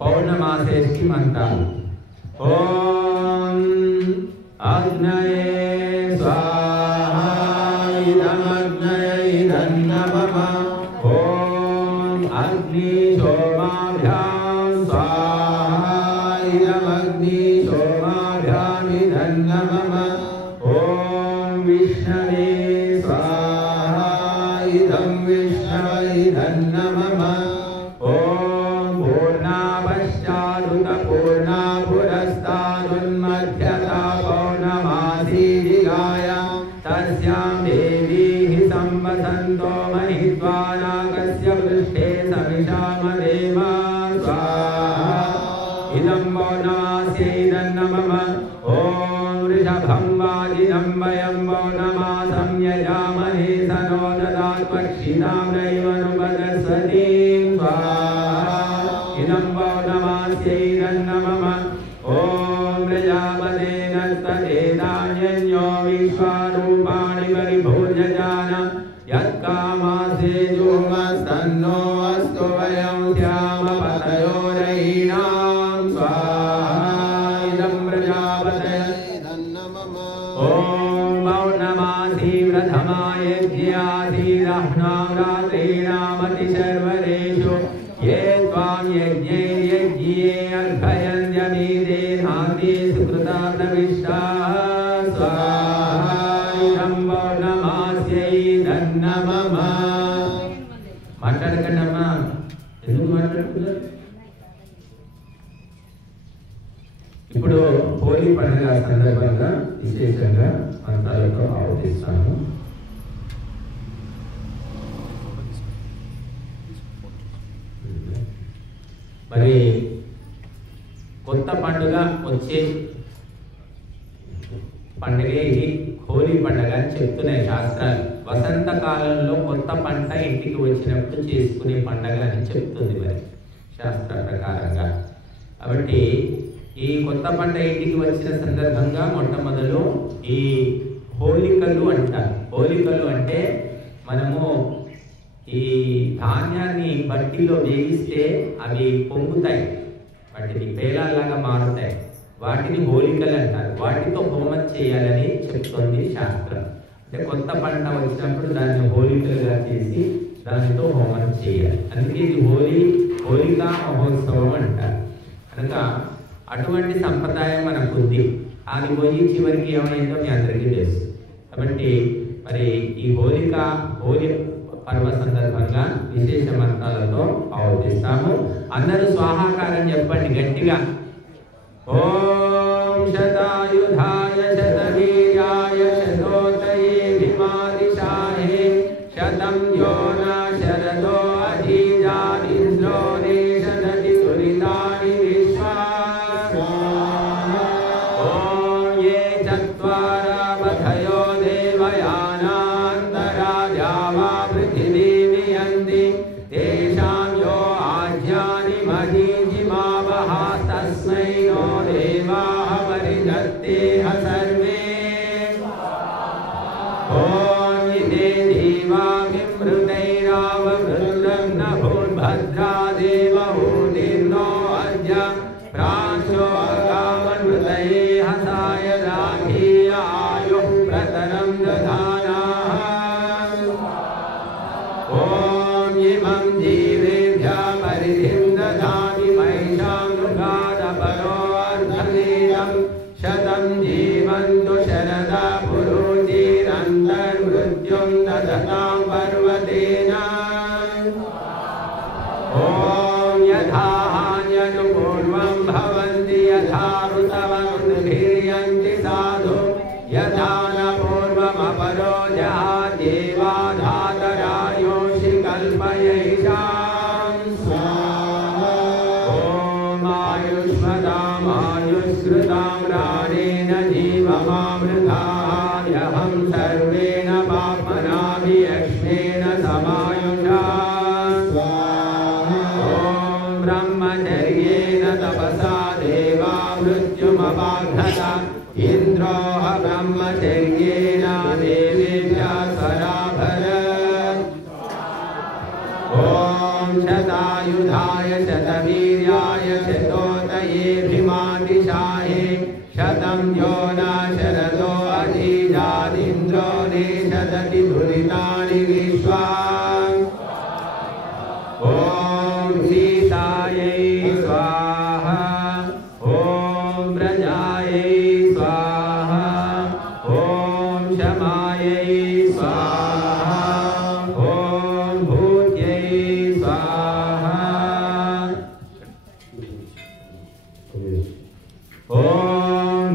పౌర్ణమాసేష్టి మంత్రాలు. ఓం అగ్నయే స్వాహా ఇదమగ్నయే ఇదన్నమమ. ఓం అగ్ని సోమాభ్యాం స్వాహా ఇదమగ్ని సోమాభ్యాం ఇదన్నమమ. ఓం విష్ణవే స్వాహా ఇదం విష్ణవే ఇదన్నమమ. ఓం పూర్ణాపశ్చాదుత పూర్ణా పురస్తాదున్మధ్యతా పౌర్ణమాసీదిగాయ తస్యాం దేవీ సంవసంతో మహిద్వానాకస్య పృష్ఠే సవిషామదేమ స్వాహా ఇదం పౌర్ణమాస్యైదన్నమమ. ఓం వృషభం వాజినం వయం పౌర్ణమాసం యజామహే సనో దదాత్ పక్షిణాం నైవనుపదస్వతీం స్వాహా ఇదం పౌర్ణమాస్యైదన్నమమ. ఓం ప్రజాపతేన తదేతాన్యన్యో విశ్వరూపాణి పరిభూర్యజాన యత్కామాసే జుమస్తన్నో అస్తు వయం శ్యామపతయోరయీణాం స్వాహా ఇదం ప్రజాపతయే నమః. ఓం పౌర్ణమాసీ ప్రథమాయజ్ఞాసీరహ్నాం రాత్రీణామతి శర్వరేషు ये त्वां यज्ञे यज्ञे अर्घयन्त्यमीदे नाति सुकृतार्थविष्टाः स्वाहा इदं पौर्णमास्यैदन्नमम. మాట్లాడకండమ్మా, ఎందుకు మాట్లాడుతున్నారు? ఇప్పుడు హోలీ పండుగ సందర్భంగా విశేషంగా మంత్రాలతో ఆహ్వానిస్తాను. మరి కొత్త పండుగ వచ్చే పండుగే ఇది హోలీ పండుగ అని చెప్తున్నాయి శాస్త్రాలు. వసంత కాలంలో కొత్త పంట ఇంటికి వచ్చినప్పుడు చేసుకునే పండుగ అని చెప్తుంది మరి శాస్త్ర ప్రకారంగా. కాబట్టి ఈ కొత్త పంట ఇంటికి వచ్చిన సందర్భంగా మొట్టమొదలు ఈ హోలికలు అంటారు. హోలికలు అంటే మనము ఈ ధాన్యాన్ని బట్టిలో వేయిస్తే అవి పొంగుతాయి, వాటిని పేలాల్లాగా మారుతాయి. వాటిని హోలికలు అంటారు. వాటితో హోమం చేయాలని చెప్తుంది శాస్త్రం. అంటే కొత్త పంట వచ్చినప్పుడు దాన్ని హోలికలుగా చేసి దానితో హోమం చేయాలి. అందుకే ఇది హోలికా మహోత్సవం అంటారు. కనుక అటువంటి సంప్రదాయం మనకు ఉంది. అది పోయి చివరికి ఏమైందో మీ అందరికీ తెలుసు. కాబట్టి మరి ఈ హోలీ పర్వ సందర్భంగా విశేష మంత్రాలతో ఆహ్వానిస్తాము. అందరూ స్వాహాకారం చెప్పండి గట్టిగా. ఓం శతాయుధాయ శతవీర్యాయ శతోతయే ధిమాదిశాయే శతం యోనా శరదో అధీజానింద్రో నేషదతి తురితాని విశ్వా. ఓం ఏ చత్వార పథయో దేవయానాంతరాజా వా పృథివీ వియంతి తేషాం యో ఆజ్ఞాని మహీజిమావహ తస్మై నో దేవాః పరిదత్తేః సర్వే. ఓం ఇదే దేవా విమృతైరావమృతం న భూర్భద్రా దేవహూతిర్నో అద్య ప్రాంశో అగామన్మృతయే హసాయ రాఘీయ ఆయుః ప్రతరం దధానాః. ఓం ఇమం జీవేభ్యः పరిధిం దధామి మహిషాం మృగాదపరో అర్ధనేయం శతం జీవంతు శరదా పురుషీరంతర్మృత్యుం దదతాం పర్వతేన. ఓం యథా హాన్యనుపూర్వం భవంతి యథా ఋతవమృభిర్యంతి సాధు యథా న పూర్వమపరో జహాదేవాధాతరాయోషి కల్పయైషాం స్వాహా. ఓం ఆయుష్మదామాయుష్కృతాం రాణేన జీవమామృతాహం సర్వేణ పాప్మనాభియక్ష్మేణ సమాయుషా. ఓం బ్రహ్మచర్యేణ తపసా దేవా మృత్యుమవాఘ్నత ఇంద్రో బ్రహ్మచర్యేణ దేవేభ్యः స్వరాభరత్. ఓం శతాయుధాయ శతవీర్యాయ यो न शरदो अधीजादिन्द्रो नेषदति दुरितानि विश्वा ॐ सीतायै स्वाहा ॐ व्रजायै स्वाहा ॐ क्षमायै स्वाहा ॐ भूत्यै स्वाहा ॐ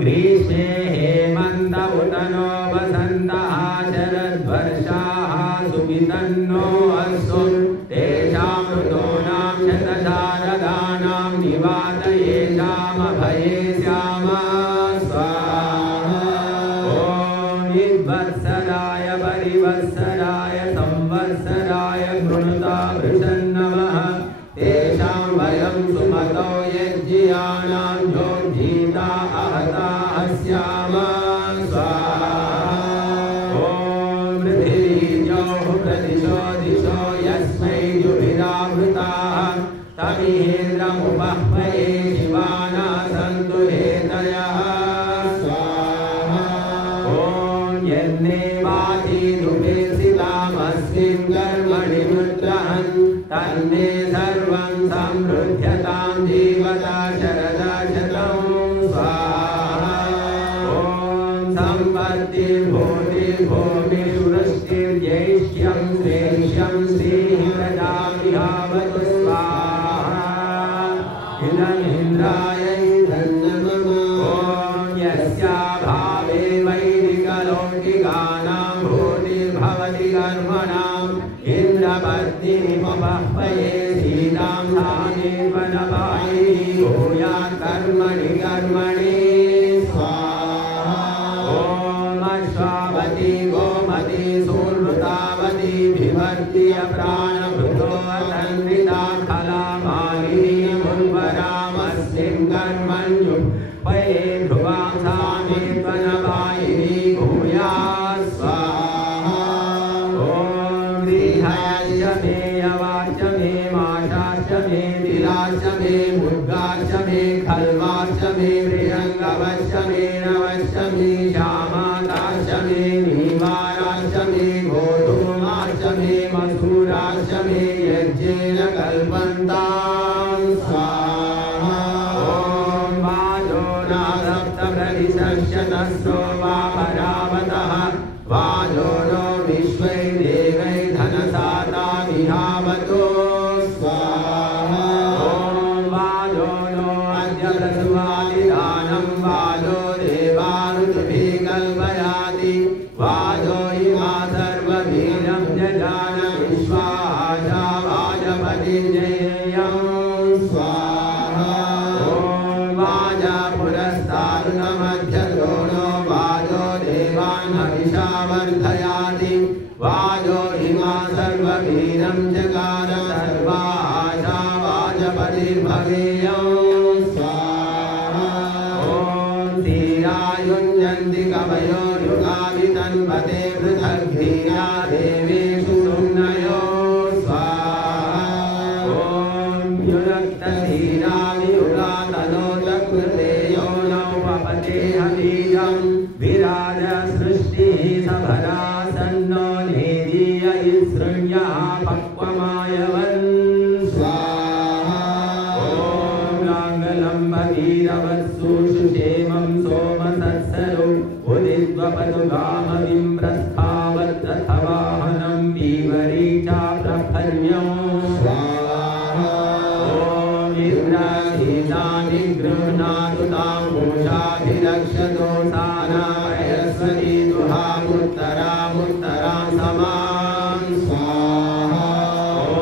ग्रीष्मे हेमन्त उतनो वसन्तः शरद्वर्षाः सुवितन्नो अस्तु तेषां ऋतूनां शतशारदानां निवातयेषामभये स्याम स्वाहा ॐ विद्वत्सराय परिवत्सराय संवत्सराय कृणुता वृषन्नवः तेषां वयं सुमतौ यज्ञियानां योज्जीता अहताः स्याम स्वाहा ॐ पृथिवीयोः प्रतिशो दिशो यस्मै युभिरावृताः तमिहेन्द्रमुपह्वये शिवाना सन्तु हेतयः स्वाहा ॐ यन्नेवातीदुपेसितामस्मिन् कर्मणि मुद्रहन् तन्मे सर्वं समृद्ध्यतां जीवता शरदा शतं स्वाहा ॐ सम्पत्तिर्भूतिर्भूमिर्वृष्टिर्जैष्ठ्यं श्रेष्ठ्यं श्रीः प्रजामिहावतु स्वाहा इदमिन्द्रायै धन्यमम ॐ यस्याभावे वैदिकलौकिकानां भूतिर्भवति कर्मणाम् इन्द्रपत्नीमुपह्वये सीतां सानेवनपायि भूयात् कर्मणि कर्मणि स्वाहा ॐ अश्वावती गोमती सूर्वृतावती विभर्त्य प्राणभृतो तन्विता खलामालिनी मुन्वरामस्मिन् कर्मण्युपये ध्रुवां सानेवनपायिनी भूयात् स्वाहा ॐ गृहाश्च मे यवाश्च मे माशाश्च मे दिलाश्च मे मुद्गाश्च मे खल्वाश्च मे प्रियङ्गवश्च मे नवश्च मे श्यामाताश्च मे नीवाराश्च मे गोधूमाश्च मे मसूराश्च मे यज्ञेन कल्पन्तां स्वाहा ॐ वाजो न सप्तप्रतिशतस्रो वा परावतः वाजो नो विश्वै देवै धनसाता विहावतो स्वाहा ॐ वाजो नो अद्य प्रसवादिदानं वाजो देवानुतुभिः कल्पयाति वाजो इमा सर्ववीर्यं जजान विश्वाजा वाजपतिर्जयेयं स्वाहा ॐ वाजा पुरस्तारुणमध्यद्रोणो वाजो देवान् हविषा वर्धयाति वाजो इमा सर्ववीरं जगार सर्वाशा वाजपतिर्भवेयं स्वाहा ॐ धीरायुञ्जन्ति कवयो युगाभितन्वते पृथग्धीरा देवेषु सुम्नयो स्वाहा ॐ युनक्तधीरावियुगातनोतकृते यो नौपपते हवीजं विराज सृष्टिः सभरा सन्नो नेदीय इसृण्यः पक्वमायवन् स्वाहा ॐ लाङ्गलम्बवीरवत्सु सुषेमं सोमसत्सरो उदिद्वपतु गामविं प्रस्थावत्रथवाहनं वीवरी चाप्रफल्यं स्वाहा ॐ इन्द्राधीतानि गृह्णातु तां पूषाभिरक्षतो सानायस्वती दुहामुत्तरामुत्तरां समां स्वाहा ॐ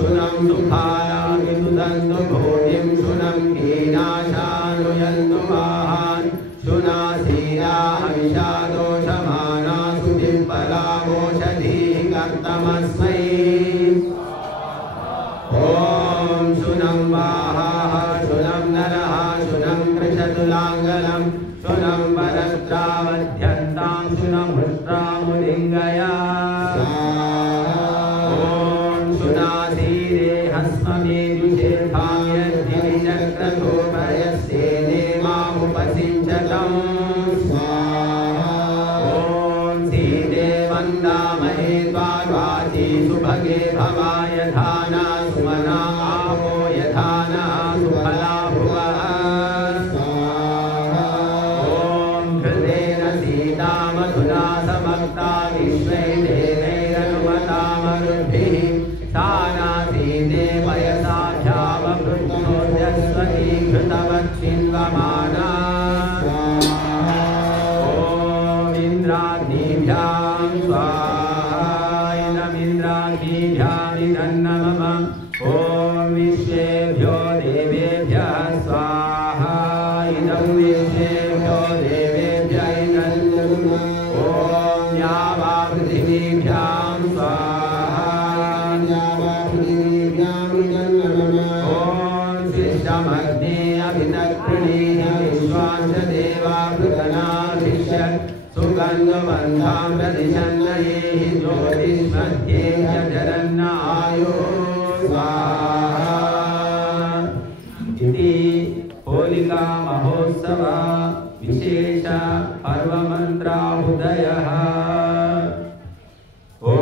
सुनं सुफालामितुदन्तु भूतिं सुनं हीनाशानुयन्तु वाहान् शुनासीरा हविषा दोषमाना सुधिपलामोषधीः कर्तमस्मै ॐ शुनं वाहाः शुनं नरः शुनं कृशतुलाङ्गलं शुनं वरत्रावध्यन्तां शुनमुष्ट्रामुलिङ्गया ॐ शुनासीरे हस्ममेजुषेथां यद्धिचक्रतोपयस्येने मामुपसिञ्चतम् सन्ताना सुफला भुवः ॐ हृदेन सीता मधुना समक्ता विश्वै देवैरनुमतामरुद्भिः तानासीते वयसा ध्याववृद्धोऽध्यस्वती घृतवच्छिन्वमाना ॐ इन्द्राग्निभ्यां स्वाहा इदमिन्द्राग्निभ्यामिदन्नमम ॐ विश्वेभ्यो देवेभ्यः स्वाहा इदं विश्वेभ्यो देवेभ्य इदन्नमम ॐ या वा पृथिवीभ्यां स्वाहा या वा पृथिवीभ्यामिदन्नमम ॐ शिष्टमग्ने अभितत्प्रणीः विश्वास्य देवा पृतनाभिष्यत् सुगन्धबन्धां प्रदिशन्नये हि ज्योतिष्मध्ये जरन्न आयुः स्वाहा इति होलिका महोत्सव विशेष पर्वमन्त्राहुदयः ॐ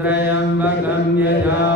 त्र्यम्बकं यजामहे